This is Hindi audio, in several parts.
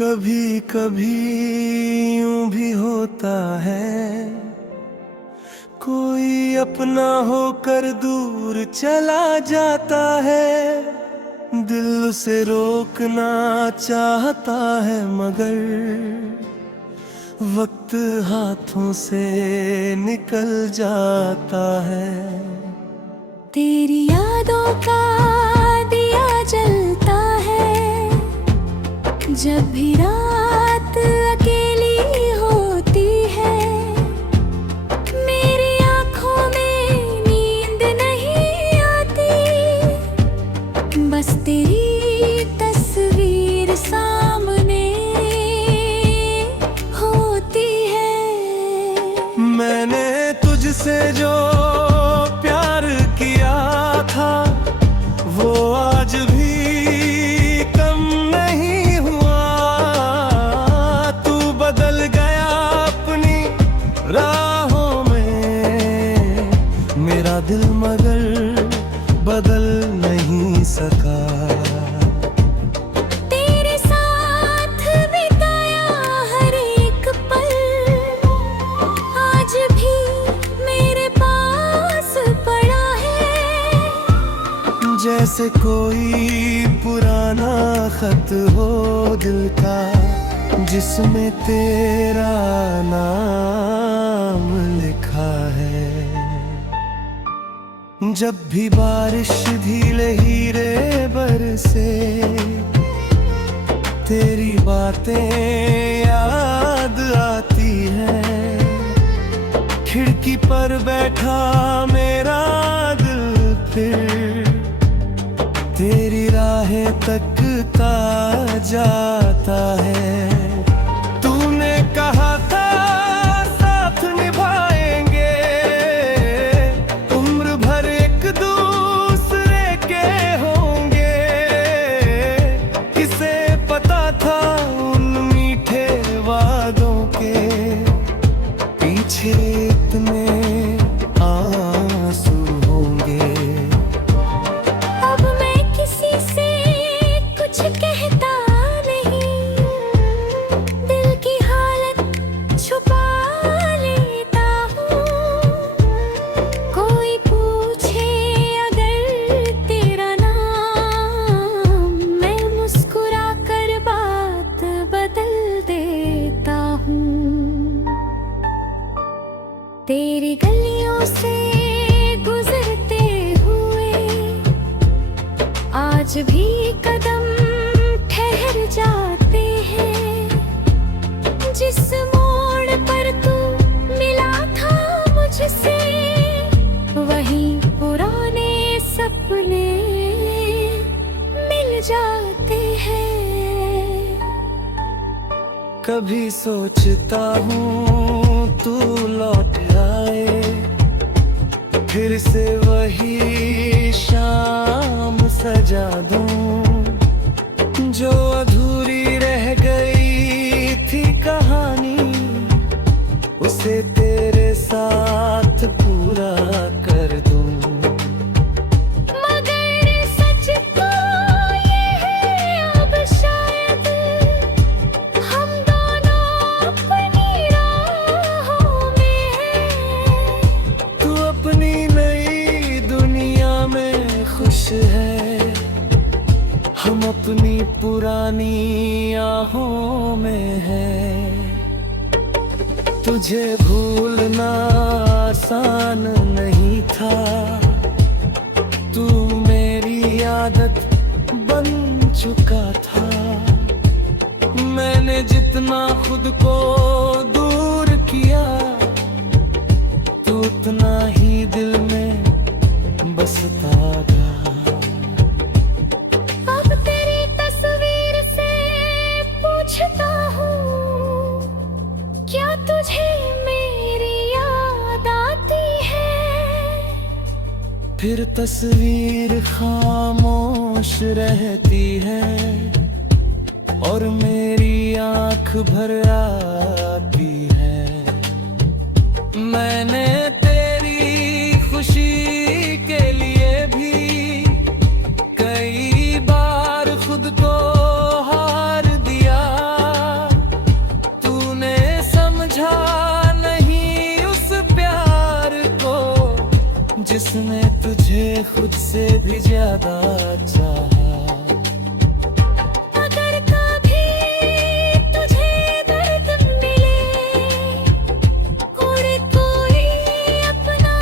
कभी कभी यूं भी होता है, कोई अपना होकर दूर चला जाता है। दिल उसे रोकना चाहता है मगर वक्त हाथों से निकल जाता है। तेरी यादों का दिया जलता है, जब भी रात अकेली होती है। मेरी आँखों में नींद नहीं आती, बस तेरी तस्वीर सामने होती है। मैंने तुझसे जो प्यार किया था वो आज भी कम नहीं हुआ। तू बदल गया अपनी राहों में, मेरा दिल मगर बदल नहीं सका। तेरे साथ बिताया हर एक पल आज भी मेरे पास पड़ा है। जैसे कोई पुराना खत हो दिल का, जिसमें तेरा नाम लिखा है। जब भी बारिश ढीले हीरे बरसे, तेरी बातें याद आती है। खिड़की पर बैठा मेरा दिल फिर तेरी राहें तकता जाता है। तूने कहा था साथ निभाएंगे, उम्र भर एक दूसरे के होंगे। किसे पता था उन मीठे वादों के पीछे इतने आंसू होंगे। अब मैं किसी से कुछ कहता नहीं, दिल की हालत छुपा लेता हूँ। कोई पूछे अगर तेरा नाम, मैं मुस्कुरा कर बात बदल देता हूँ। तेरी गलियों से गुजरते हुए आज भी कदम ठहर जाते हैं। जिस मोड़ पर तू मिला था मुझसे, वहीं पुराने सपने मिल जाते हैं। कभी सोचता हूँ तू लौट आए, फिर से वही शाम सजा दूं। जो अधूरी रह गई थी कहानी, उसे तेरे साथ पूरा कर दूं। मगर सच तो ये है अब शायद हम दोनों अपनी राहों में हैं। तू अपनी नई दुनिया में खुश है, हम अपनी पुरानी आहों में हैं। तुझे भूलना आसान नहीं था, तू मेरी आदत बन चुका था। मैंने जितना खुद को दूर किया, तू उतना ही दिल में बसता गया। अब तेरी तस्वीर से पूछता हूँ, क्या तुझे मेरी याद आती है? फिर तस्वीर खामोश रहती है और मेरी आंख भर आती है। मैंने तेरी खुशी के लिए भी कई बार खुद को हार दिया। खुद से भी ज्यादा चाहा। अगर कभी तुझे दर्द मिले और कोई अपना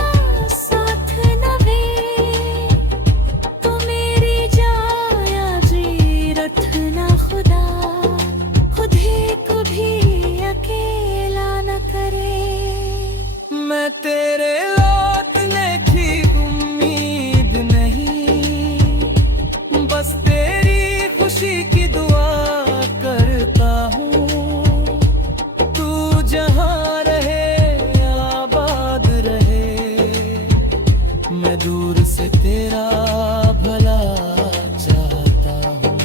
साथ न दे, तो मेरी जाया जी रखना खुदा, खुद ही कभी अकेला न करे। मैं तेरे लौटने की उम्मीद नहीं, बस तेरी खुशी की दुआ करता हूँ। तू जहाँ रहे आबाद रहे, मैं दूर से तेरा भला चाहता हूँ।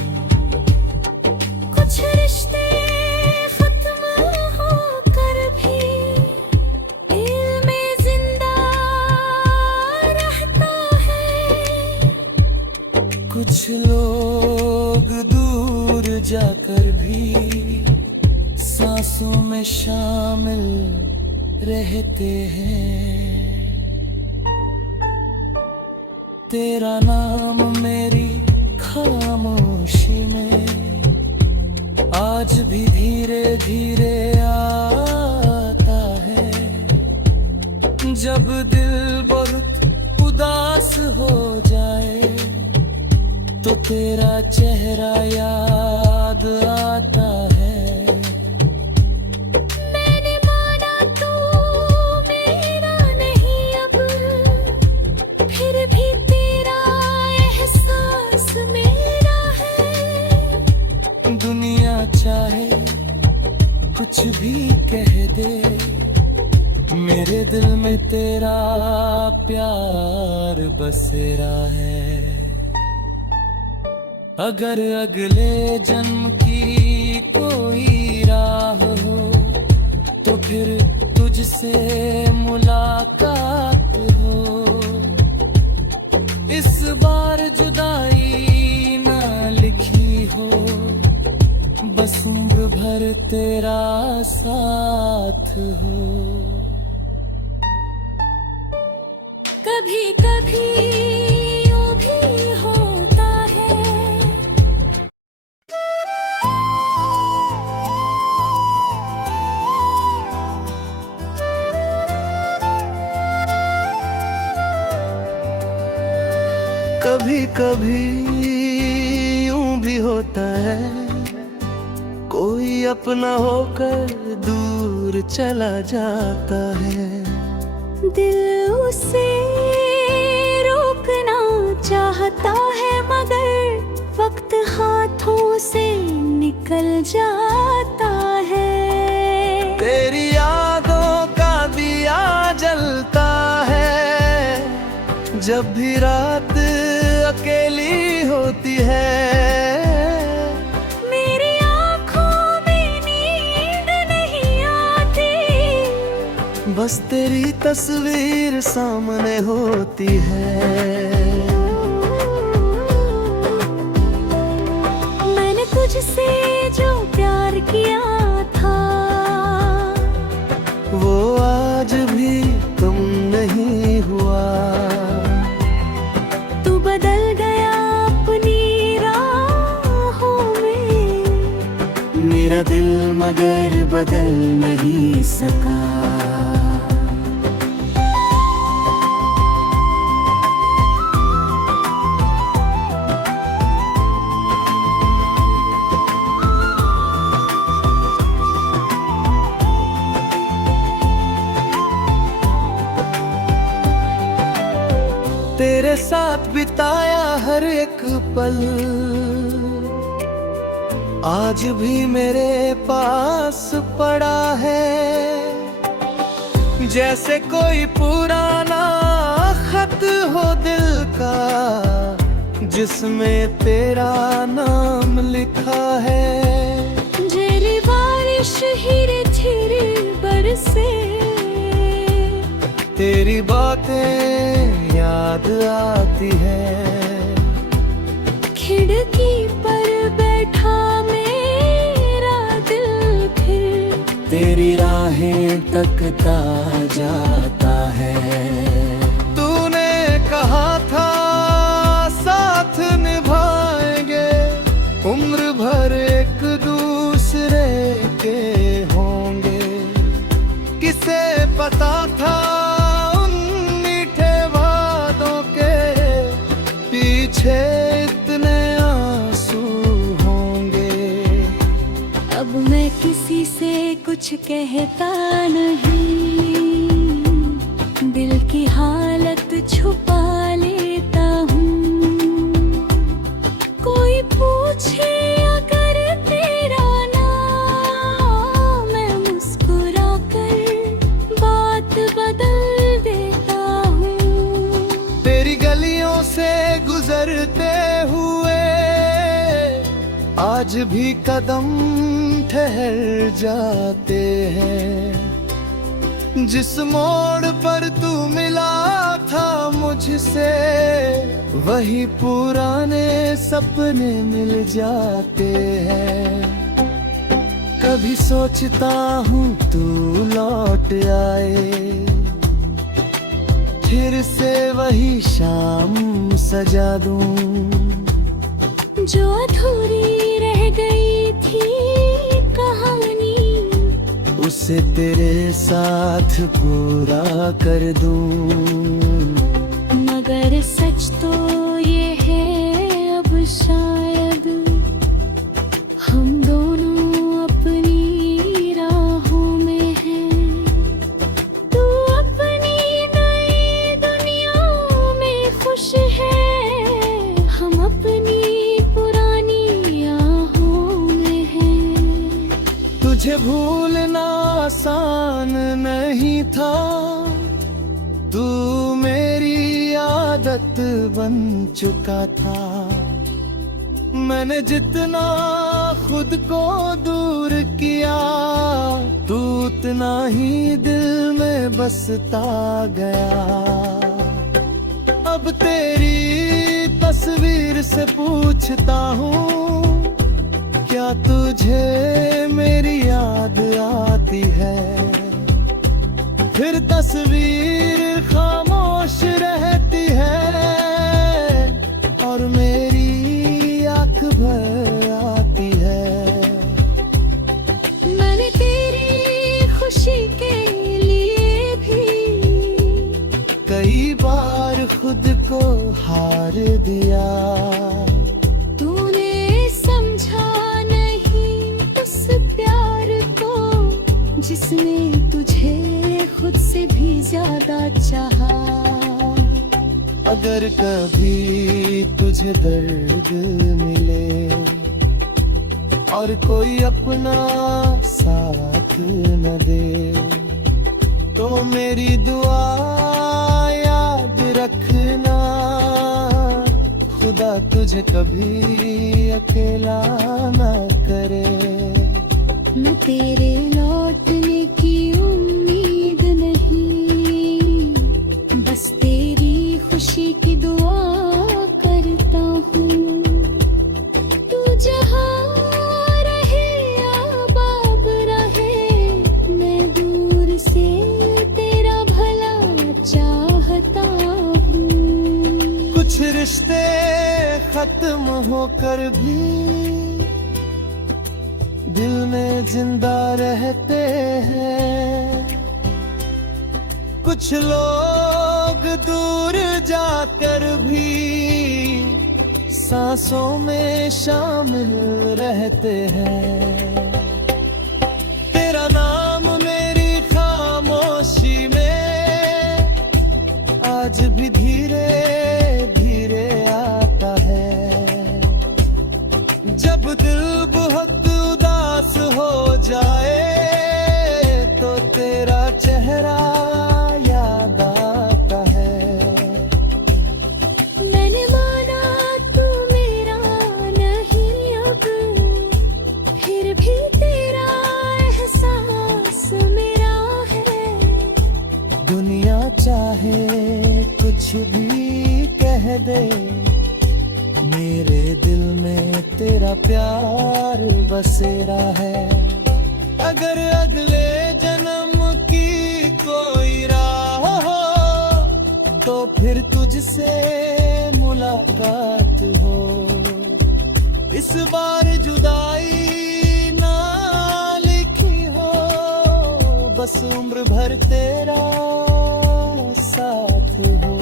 कुछ रिश्ते खत्म होकर भी दिल में जिंदा रहता है। कुछ लोग दूर जाकर भी सांसों में शामिल रहते हैं। तेरा नाम मेरी खामोशी में आज भी धीरे धीरे आता है। जब दिल बहुत उदास हो जाए तो तेरा चेहरा याद आता है। मैंने माना तू मेरा नहीं अब, फिर भी तेरा एहसास मेरा है। दुनिया चाहे कुछ भी कह दे, मेरे दिल में तेरा प्यार बसेरा है। अगर अगले जन्म की कोई राह हो तो फिर तुझसे मुलाकात हो। इस बार जुदाई ना लिखी हो, बस उम्र भर तेरा साथ हो। कभी कभी यूं भी होता है। कभी कभी यूं भी होता है, कोई अपना होकर दूर चला जाता है। दिल उसे रोकना चाहता है, मगर वक्त हाथों से निकल जाता है। तेरी यादों का दिया जलता है, जब भी रात अकेली होती है। मेरी आँखों में नींद नहीं आती, बस तेरी तस्वीर सामने होती है। मैंने तुझसे जो प्यार किया था, वो आज भी कम नहीं हुआ। तू बदल गया अपनी राहों में, मेरा दिल मगर बदल नहीं सका। तेरे साथ बिताया हर एक पल आज भी मेरे पास पड़ा है। जैसे कोई पुराना खत हो दिल का, जिसमें तेरा नाम लिखा है। जेरी बारिश हिरे झिरे बरसे, तेरी बातें याद आती है। खिड़की पर बैठा मेरा दिल फिर तेरी राहें तकता जाता है। तूने कहा था उम्र भर एक दूसरे के होंगे। किसे पता था उन मीठे वादों के पीछे इतने आंसू होंगे। अब मैं किसी से कुछ कहता नहीं, दिल की हालत छुपा लेता हूँ। कोई पूछे अगर तेरा नाम, मैं मुस्कुरा कर बात बदल देता हूँ। तेरी गलियों से गुजरते हुए आज भी कदम ठहर जाते हैं। जिस मोड़ पर तू मिला था मुझसे, वही पुराने सपने मिल जाते हैं। कभी सोचता हूँ तू लौट आए, फिर से वही शाम सजा दूं जो अधूरी रह गई थी कहानी, उसे तेरे साथ पूरा कर दूं। मगर सच तो ये है अब शायद हम दोनों अपनी राहों में हैं। तू अपनी नई दुनिया में खुश है, हम अपनी पुरानी आहों में हैं। तुझे भूलना आसान नहीं था, तू मेरी आदत बन चुका था। मैंने जितना खुद को दूर किया, तू उतना ही दिल में बसता गया। अब तेरी तस्वीर से पूछता हूँ, क्या तुझे मेरी याद आती है? फिर तस्वीर खामोश रहती है और मेरी आंख भर आती है। मैंने तेरी खुशी के लिए भी कई बार खुद को हार दिया। तूने समझा नहीं उस प्यार को जिसने तुझे खुद से भी ज्यादा चाहा। अगर कभी तुझे दर्द मिले और कोई अपना साथ न दे, तो मेरी दुआ याद रखना, खुदा तुझे कभी अकेला न करे। मैं तेरे लौटने की उम्मीद नहीं, बस तेरी खुशी की दुआ करता हूँ। तू जहाँ रहे आबाद रहे, मैं दूर से तेरा भला चाहता हूँ। कुछ रिश्ते खत्म होकर भी दिल में जिंदा रहते हैं। कुछ लोग दूर जाकर भी सांसों में शामिल रहते हैं। तेरा नाम मेरी खामोशी में आज भी धीरे धीरे आता है। जब दिल बहुत उदास हो जाए तो तेरा चेहरा याद आता है। मैंने माना तू मेरा नहीं अब, फिर भी तेरा एहसास मेरा है। दुनिया चाहे कुछ भी कह दे, मेरे दिल में तेरा प्यार बसेरा है। अगर अगले जन्म की कोई राह हो, तो फिर तुझसे मुलाकात हो। इस बार जुदाई ना लिखी हो, बस उम्र भर तेरा साथ हो।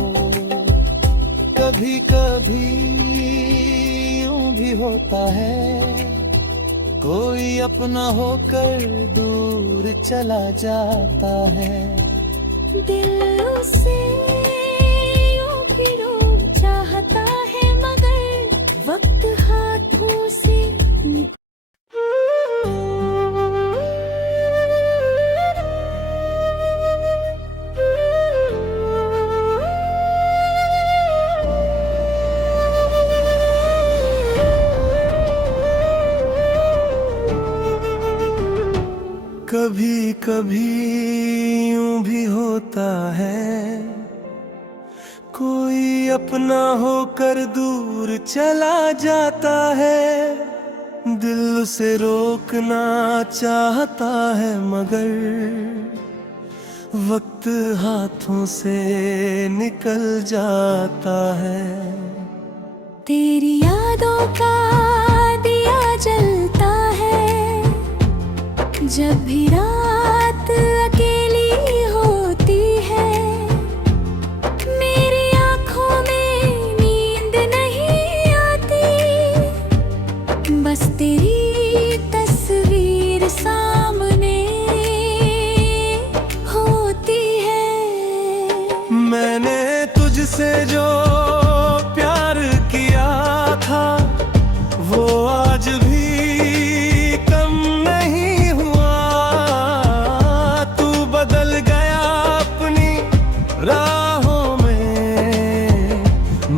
कभी कभी यूं भी होता है, कोई अपना होकर दूर चला जाता है। दिल उसे यूं फिरूं चाहता है, मगर वक्त हाथों से कभी कभी यूं भी होता है, कोई अपना होकर दूर चला जाता है। दिल उसे रोकना चाहता है, मगर वक्त हाथों से निकल जाता है। तेरी यादों का दिया जलता है, जब भी रात अकेली होती है। मेरी आँखों में नींद नहीं आती, बस तेरी तस्वीर सामने होती है। मैंने तुझसे जो प्यार किया था, वो आज भी कम नहीं हुआ। तू बदल गया अपनी राहों में,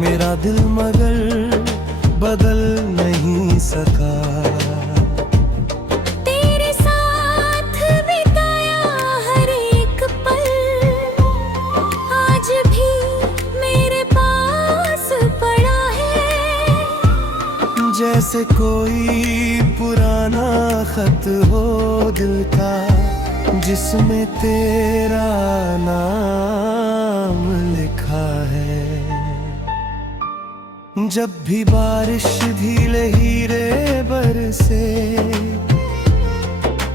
मेरा दिल मगर बदल नहीं सका। तेरे साथ बिताया हर एक पल, आज भी मेरे पास पड़ा है। जैसे कोई पुराना खत हो दिल का, जिसमें तेरा नाम लिखा है। जब भी बारिश भीले हीरे बरसे,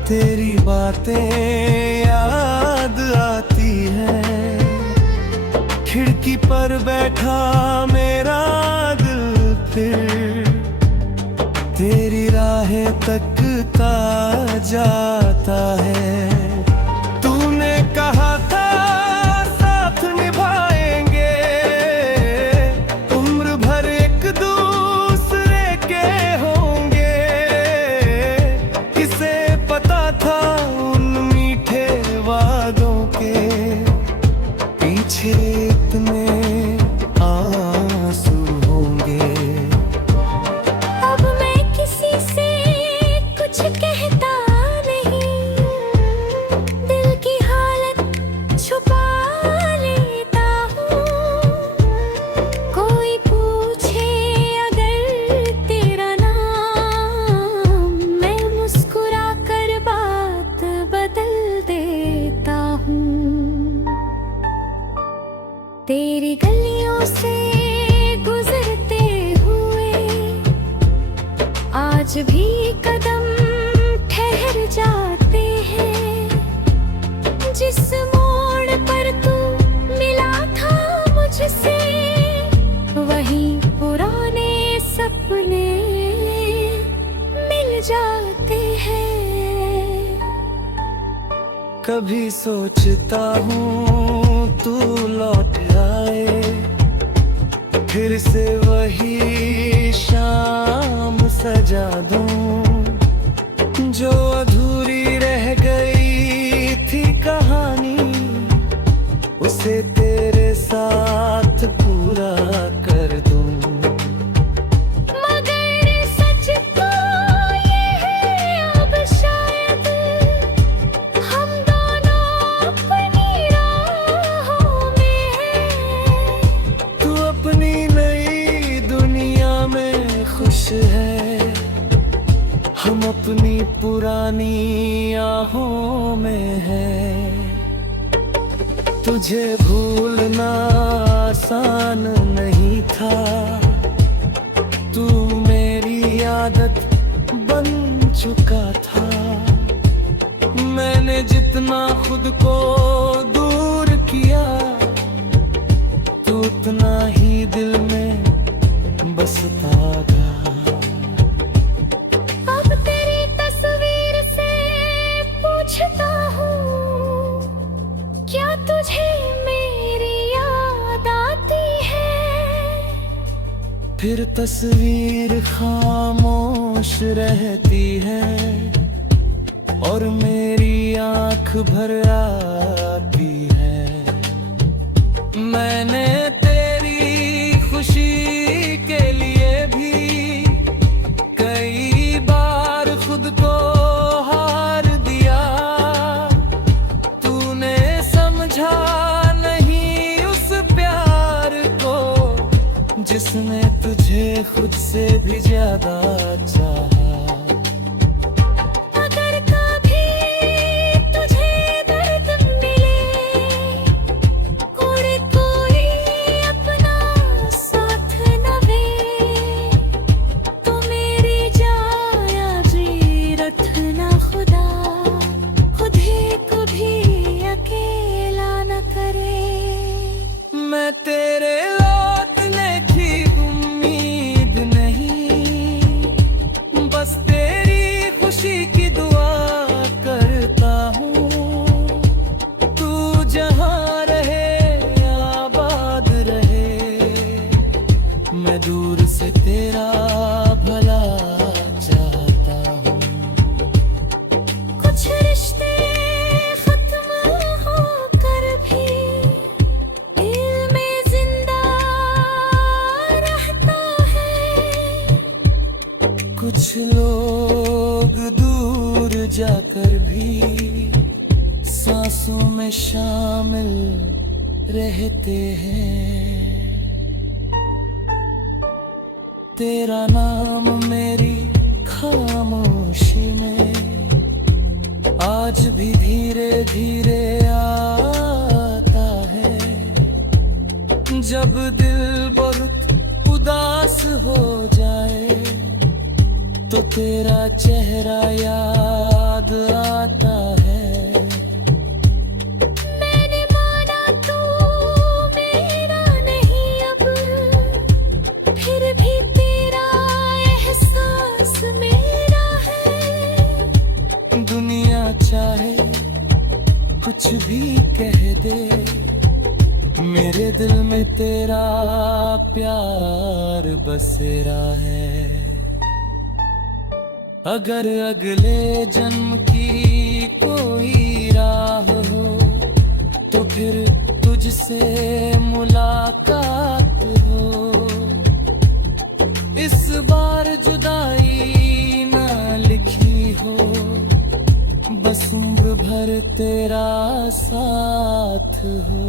तेरी बातें याद आती है। खिड़की पर बैठा मेरा दिल फिर तेरी राहें तकता जाता है। तूने कहा था साथ निभाएंगे, उम्र भर एक दूसरे के होंगे। किसे पता था उन मीठे वादों के पीछे इतने आंसू होंगे। अब मैं किसी से कुछ कहता नहीं, दिल की हालत छुपा लेता हूँ। कोई पूछे अगर तेरा नाम, मैं मुस्कुरा कर बात बदल देता हूँ। तेरी गलियों से गुजरते हुए आज भी कदम ठहर जाते हैं। जिस मोड़ पर तू मिला था मुझसे, वहीं पुराने सपने मिल जाते हैं। कभी सोचता हूँ तू लौट आए, फिर से वही शाम सजा दूं। जो अधूरी रह गई थी कहानी, उसे तेरे साथ पूरा कर दूं। मगर सच तो ये है अब शायद, हम दोनों अपनी राहों में हैं। तू अपनी नई दुनिया में खुश है, हम अपनी पुरानी आहों में हैं। तुझे भूलना आसान नहीं था, तू मेरी आदत बन चुका था। मैंने जितना खुद को दूर किया, तो उतना ही दिल में बसता गया। अब तेरी तस्वीर से पूछता हूँ, क्या तुझे मेरी याद आती है? फिर तस्वीर खामोश रहती है और मेरी आंख भर आती है। मैंने तेरी खुशी के लिए भी कई बार खुद को हार दिया। तूने समझा नहीं उस प्यार को जिसने तुझे खुद से भी ज्यादा चाहा। अगर कभी तुझे दर्द मिले और कोई अपना साथ न दे, तो मेरी जाया जी रखना खुदा, खुद ही कभी अकेला न करे। मैं तेरे लौटने की उम्मीद नहीं, बस तेरी खुशी की दुआ करता हूँ। तू जहाँ रहे आबाद रहे, मैं दूर से तेरा भला चाहता हूँ। कुछ रिश्ते खत्म होकर भी दिल में जिंदा रहता है। कुछ लोग दूर जाकर भी सांसों में शामिल रहते हैं। तेरा नाम मेरी खामोशी में आज भी धीरे धीरे आता है। जब दिल बहुत उदास हो जाए, तो तेरा चेहरा याद आता है। मैंने माना तू मेरा नहीं अब, फिर भी तेरा एहसास मेरा है। दुनिया चाहे कुछ भी कह दे, मेरे दिल में तेरा प्यार बसेरा है। अगर अगले जन्म की कोई राह हो, तो फिर तुझसे मुलाकात हो। इस बार जुदाई ना लिखी हो, बस उम्र भर तेरा साथ हो।